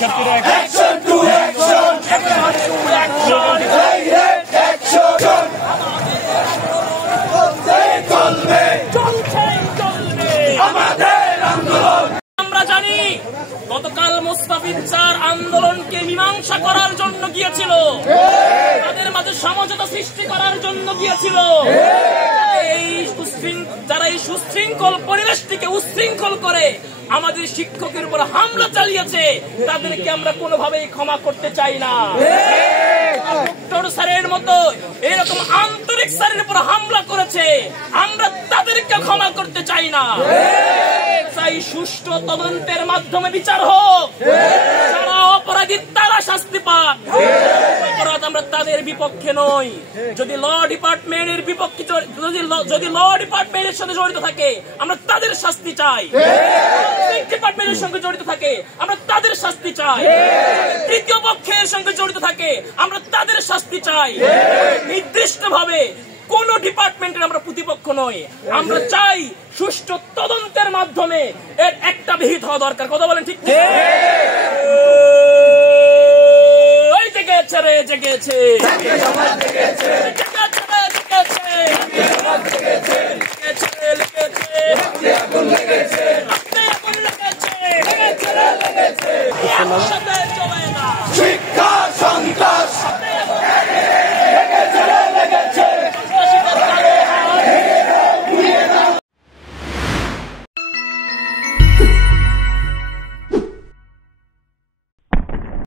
শিক্ষার্থীরা Action to action. Direct action. চলবে আমাদের আন্দোলন। আমরা জানি গতকাল মোস্তাফিজ স্যার আন্দোলনকে মীমাংসা করার জন্য গিয়েছিল, তাদের মাঝে সমঝোতা সৃষ্টি করার জন্য গিয়েছিল। যারা এই সুশৃঙ্খল পরিবেশটিকে উশৃঙ্খল করে আমাদের শিক্ষকের উপর হামলা চালিয়েছে, তাদেরকে আমরা কোনোভাবেই ক্ষমা করতে চাই না। ডক্টর স্যারের মতো এরকম আন্তরিক স্যারের উপর হামলা করেছে, আমরা তাদেরকে ক্ষমা করতে চাই না। চাই সুষ্ঠু তদন্তের মাধ্যমে বিচার হোক, যারা অপরাধী তারা শাস্তি পাক। অপরাধ আমরা তাদের বিপক্ষে নই। যদি ল ডিপার্টমেন্টের বিপক্ষে, যদি ল ডিপার্টমেন্টের সাথে জড়িত থাকে আমরা তাদের শাস্তি চাই। ডিপার্টমেন্টের সঙ্গে জড়িত থাকে আমরা তাদের শাস্তি চাই। তৃতীয় পক্ষের সঙ্গে জড়িত থাকে আমরা তাদের শাস্তি চাই। নির্দিষ্ট ভাবে কোন ডিপার্টমেন্টের আমরা প্রতিপক্ষ নই। আমরা চাই সুষ্ঠু তদন্তের মাধ্যমে এর একটা বিহিত হওয়া দরকার। কথা বলেন ঠিক? জেগেছে রে, জেগেছে, লেগেছে।